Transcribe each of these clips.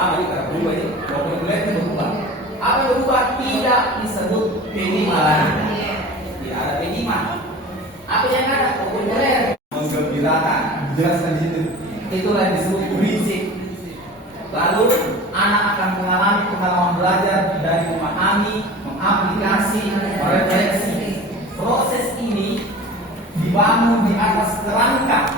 sama kita berubah ini, dokumen itu berubah. Apa berubah? Tidak disebut P5 lagi. Tidak ada P5. Apa yang ada? Populer, menggembirakan, jelaskan di situ. Itulah yang disebut berisik. Lalu anak akan mengalami pengalaman belajar dari memahami, mengaplikasi, merefleksi. Proses ini dibangun di atas kerangka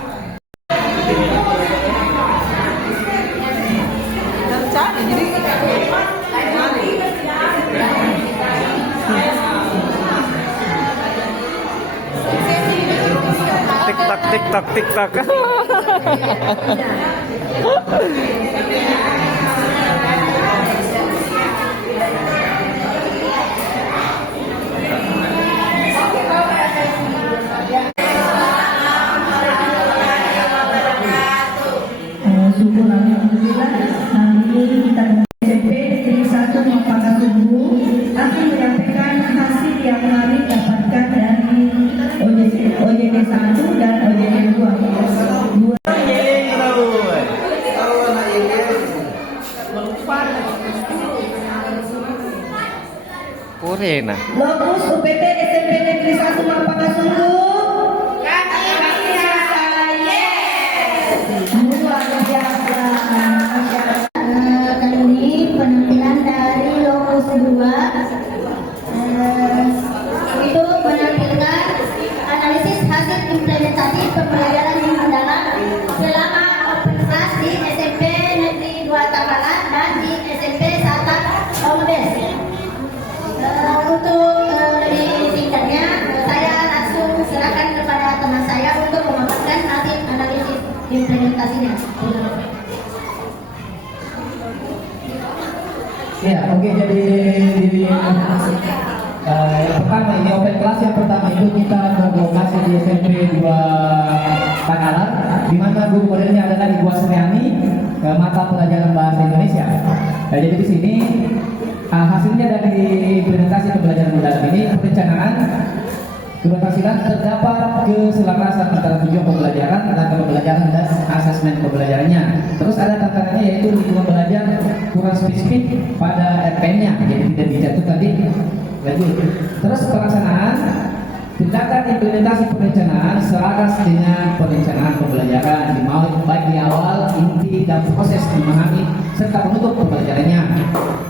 TikTok, TikTok. Syukur alhamdulillah hari ini kita SMP Negeri 1 Mapakasunggu akan menyampaikan hasil yang kami dapatkan dari OJT 1 dan OJT 2. Korena. Lokus UPT SMP Negeri 1 Mapakasunggu. Kali ini penampilan dari Lokus 2 itu menampilkan analisis hasil implementasi pembelajaran yang mendalam selama operasi di SMP Negeri 2 Takalan dan di SMP Satan Ombes. Untuk lebih singkatnya, saya langsung serahkan kepada teman saya untuk memaparkan hasil analisis implementasinya. Ya, oke, jadi yang pertama ini open kelas yang pertama itu kita berlokasi di SMP 2 Takalar, di mana guru modelnya adalah Ibu Asriani, mata pelajaran bahasa Indonesia. Nah, jadi di sini hasilnya dari implementasi pembelajaran mendalam ini perencanaan keberhasilan terdapat keselarasan antara tujuan pembelajaran, rangka pembelajaran dan asesmen pembelajarannya. Terus ada tantangannya yaitu lingkungan belajar kurang spesifik pada RPM-nya, jadi tidak dijatuh tadi. Lanjut. Terus pelaksanaan tindakan implementasi perencanaan selaras dengan perencanaan pembelajaran dimau baik di awal, inti dan proses memahami serta menutup pembelajarannya.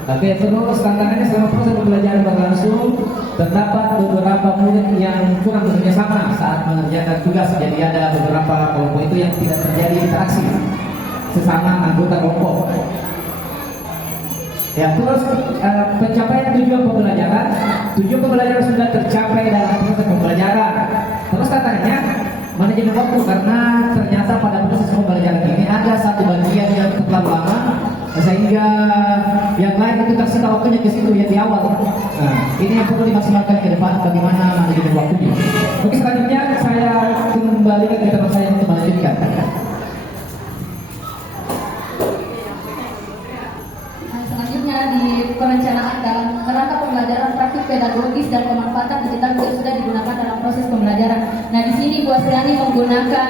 Oke, terus tantangannya selama proses pembelajaran berlangsung terdapat beberapa murid yang kurang bekerja sama saat mengerjakan tugas. Jadi ada beberapa kelompok itu yang tidak terjadi interaksi sesama anggota kelompok. Ya, terus pencapaian tujuan pembelajaran sudah tercapai dalam proses pembelajaran. Terus tantangannya manajemen waktu, karena ternyata pada proses pembelajaran ini ada satu bagian yang terlalu lama sehingga yang lain itu tersita waktunya ke situ ya di awal. Nah, ini yang perlu dimaksimalkan ke depan bagaimana manajemen waktunya. Oke, selanjutnya saya kembali ke teman saya untuk melanjutkan. Selanjutnya di perencanaan dalam kerangka pembelajaran praktik pedagogis dan pemanfaatan digital juga sudah digunakan dalam proses pembelajaran. Nah, di sini Bu Asriani menggunakan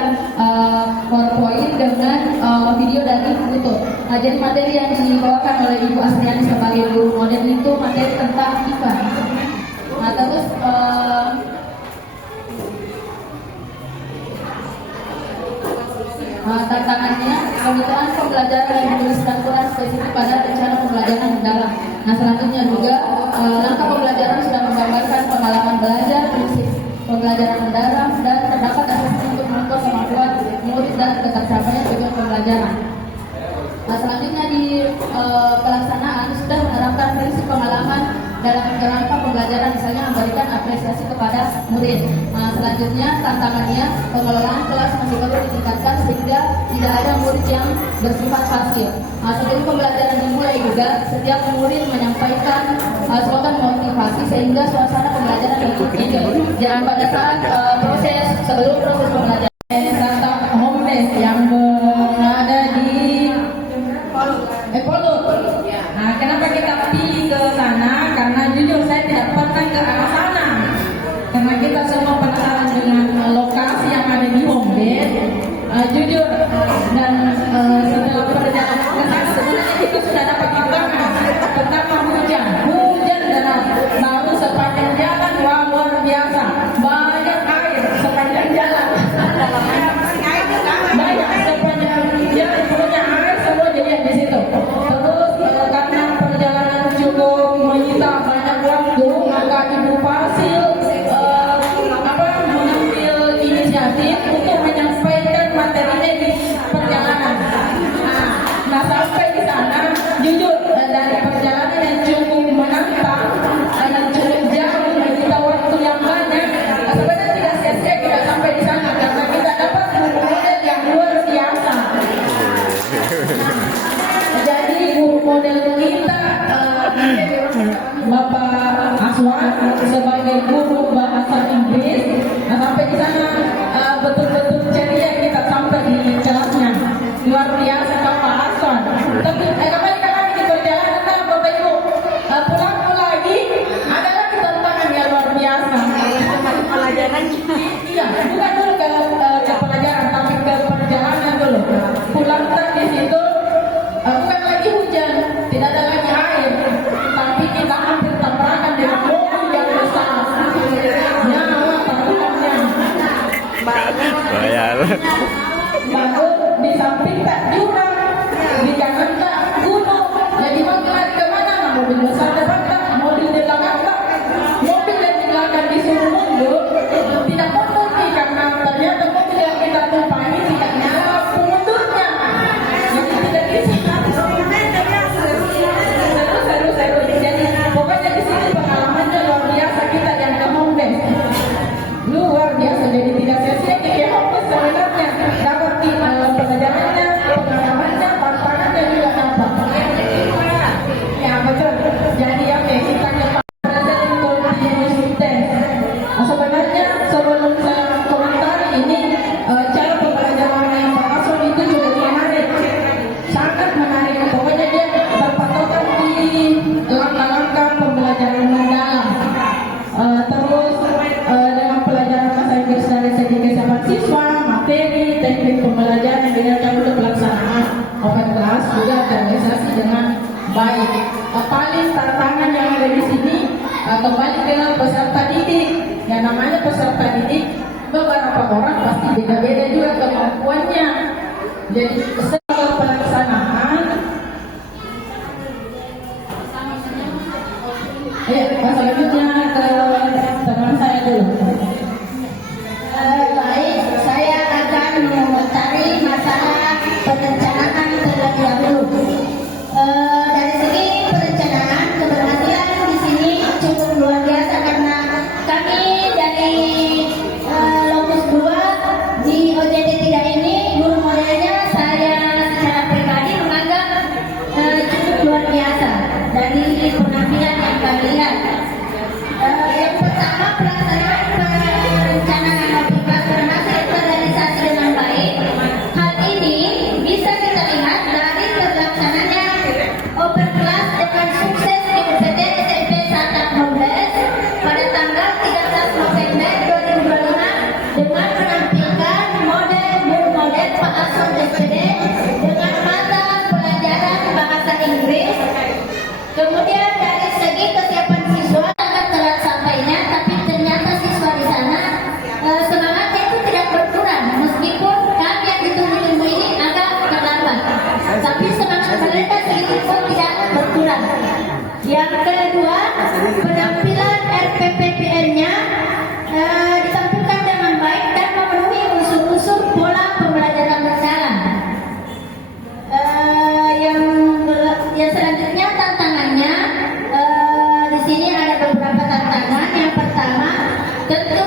PowerPoint dengan video dan foto. Nah, jadi materi yang dibawakan oleh Ibu Asriani sebagai guru model itu materi tentang IPA. Nah, terus tantangannya kebutuhan pembelajaran yang dituliskan kurang spesifik pada rencana pembelajaran mendalam. Nah, selanjutnya juga langkah pembelajaran sudah menggambarkan pengalaman belajar, prinsip pembelajaran mendalam, dan terdapat asesmen untuk mengukur kemampuan murid dan ketercapaian tujuan pembelajaran. Nah, selanjutnya di pelaksanaan sudah menerapkan prinsip pengalaman dalam kerangka pembelajaran, misalnya memberikan apresiasi kepada murid. Nah, selanjutnya tantangannya pengelolaan kelas masih perlu ditingkatkan sehingga tidak ada murid yang bersifat pasif. Nah, sebelum pembelajaran dimulai juga setiap murid menyampaikan slogan motivasi sehingga suasana pembelajaran lebih hidup. Dan pada saat sebelum proses pembelajaran tentang home base yang berada di Polo. Nah, kenapa kita pilih ke sana? Karena jujur saya tidak pernah ke arah sana. Karena kita semua penasaran dengan lokasi yang ada di home base. Jujur dan setelah perjalanan ke sana sebenarnya kita sudah sebagai guru bahasa Inggris. Nah, sampai di sana betul-betul ceria kita sampai di kelasnya. Luar biasa Pak Hasan. Tapi kembali ke kami di perjalanan Bapak Ibu. Pulang lagi ada lagi tantangan yang luar biasa. Pelajarannya. Iya, bukan dulu ke pelajaran, tapi ke perjalanan dulu. Pulang di situ bukan lagi hujan, tidak ada lagi air, tapi kita hampir tabrakan dengan mobil yang besar. Nyawa tabrakannya. Bayar. Baru di samping tak jurang, di kanan tak gunung. Jadi mau lari kemana? Nah, mobil besar depan tak, mobil di belakang tak. Mobil yang di belakang disuruh mundur, tidak mundur nih karena ternyata mobil yang kita tumpangi tidak nyala lampu mundurnya. Jadi tidak bisa. Seru. Jadi pokoknya di sini pengalamannya luar biasa kita yang ke home base. Luar biasa, jadi tidak sia-sia ke home base sebenarnya. Dapat pelajarannya, pengalamannya, tantangannya juga dapat. Ya betul. Jadi oke, kita ke present continuous tense. Sebenarnya sebelum saya komentar ini cara pembelajaran yang Pak Hasan itu juga menarik, sangat menarik. Pokoknya dia berpatokan di langkah-langkah pembelajaran mendalam. Terus dengan pelajaran bahasa Inggris dari segi kesiapan siswa, materi, teknik pembelajaran yang digunakan untuk pelaksanaan open class juga terrealisasi dengan baik. Paling tantangan yang ada di sini kembali dengan peserta didik. Yang namanya peserta didik, beberapa orang pasti beda-beda juga kemampuannya. Jadi setelah pelaksanaan, selanjutnya ke teman saya dulu. Baik, saya akan mengomentari masalah perencanaan terlebih dahulu. Dari segi perencanaan, keberhasilan di sini cukup luar biasa karena kami dari Lokus 2 di OJT 3 ini, guru modelnya saya secara pribadi menganggap cukup luar biasa dari penampilan yang kami lihat. Yang pertama, pelaksanaan perencanaan aplikasi berhasil terrealisasi dengan baik. Hal ini bisa kita lihat dari terlaksananya open class dengan sukses di UPT SMP Santak Nobles pada tanggal 13 November 2025 dengan menampilkan model Pak Hasan SPD dengan mata pelajaran bahasa Inggris. Kemudian dari segi kesiapan siswa sangat telat sampainya, tapi ternyata siswa di sana semangatnya itu tidak berkurang meskipun kami yang ditunggu-tunggu ini agak terlambat. Tapi semangat mereka sedikit pun tidak berkurang. Yang kedua, penampilan RPPPN-nya ditampilkan dengan baik dan memenuhi unsur-unsur pola pembelajaran berjalan. Yang selanjutnya tantangannya di sini ada beberapa tantangan. Yang pertama, tentu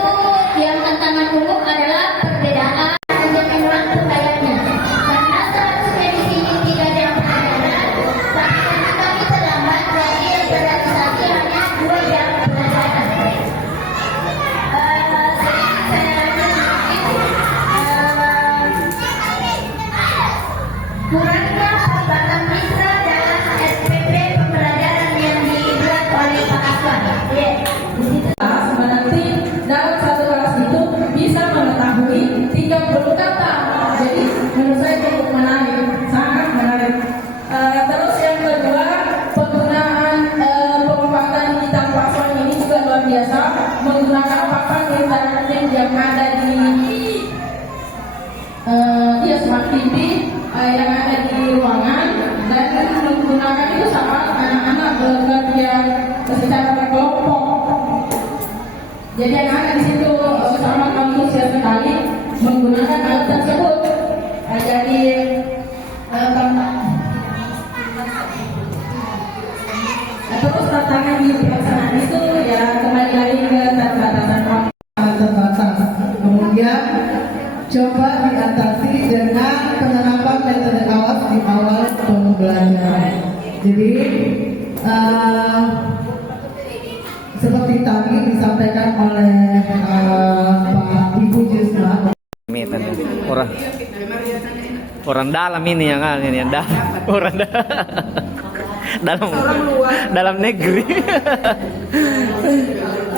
yang tantangan umum adalah perbedaan menjadi waktu kayaknya. Karena seharusnya di sini 3 jam pelajaran, tapi karena kami terlambat jadi berealisasi hanya 2 jam pelajaran. Saya kurangnya pelibatan mitra dalam SPP pembelajaran yang dibuat oleh Pak Hasan. Nanti dalam satu kelas itu bisa mengetahui 30 kata. Jadi menurut saya cukup menarik, sangat menarik. Terus yang kedua, penggunaan pengobatan digital platform ini juga luar biasa, menggunakan papan interaktif yang ada di Smart TV yang ada di ruangan, dan menggunakan itu saat anak-anak bekerja secara berkelompok. Jadi anak-anak di situ sangat antusias sekali menggunakan alat tersebut. Jadi terus tantangan di pelaksanaan itu ya kembali lagi ke keterbatasan waktu. Terbatas. Kemudian coba diatasi dengan penerapan metode awas di awal pembelajaran. Jadi seperti tadi disampaikan oleh Pak Ibu Jesna. Metan orang orang dalam ini yang dalam orang dalam negeri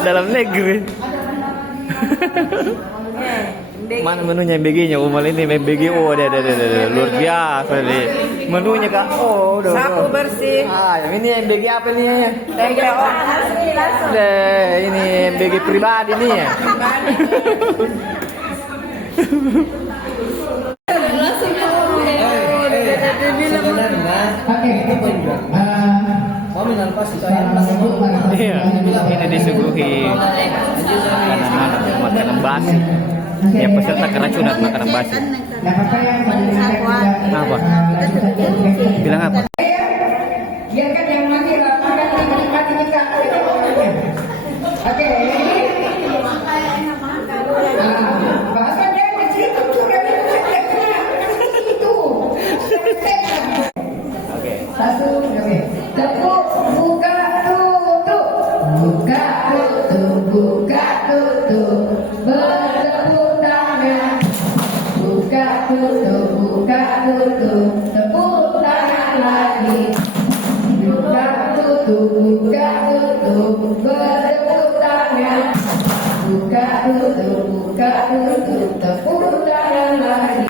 dalam negeri. Mana menunya MBG-nya? Umal ini MBG, oh ada luar biasa nih menunya kak. Oh udah Sapu bersih. Yang ini MBG apa nih ya? TGO asli langsung. Ini MBG pribadi nih ya. Iya, ini disuguhi makanan basi. Yang peserta keracunan makanan basi. Apa? Bilang apa? Biarkan yang mati lah, makan menikmati nikah. Oke. Bahkan dia cerita itu Oke. satu, oke. Tepuk, buka, tutup. Buka, tutup, buka, tutup. Bertepuk tangan. Buka, tutup, buka, tutup. Tepuk tangan lagi. Buka, tutup, buka, tutup. Bertepuk tangan. Buka, tutup, buka, tutup. Tepuk tangan lagi.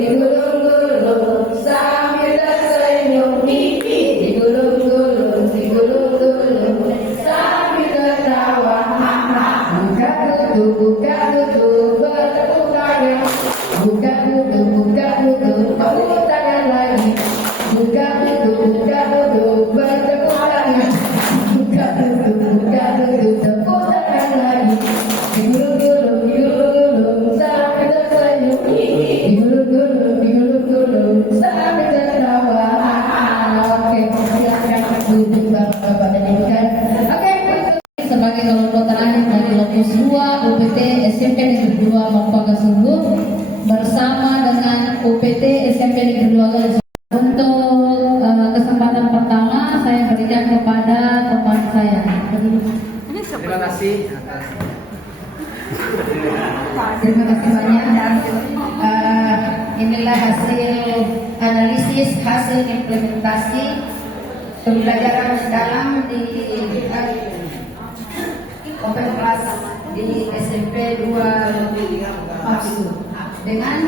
Digulung-gulung sambil tersenyum, digulung-gulung sambil tertawa. Buka tutup, bertepuk tangan. Buka tutup, tepuk tangan lagi. Buka tutup, bertepuk tangan. Buka tutup, tepuk tangan lagi. Digulung-gulung sambil tersenyum, digulung-gulung sambil tertawa. Oke, silakan duduk Bapak dan Ibu. Oke, Sebagai kelompok terakhir dari Lokus 2 UPT SMP Negeri 2 Mampang Sungguh bersama dengan UPT SMP Negeri 2 Galis. Untuk kesempatan pertama saya berikan kepada teman saya. Terima kasih. terima kasih banyak. Inilah hasil analisis, hasil implementasi pembelajaran mendalam di open class di SMP 2 Maksud dengan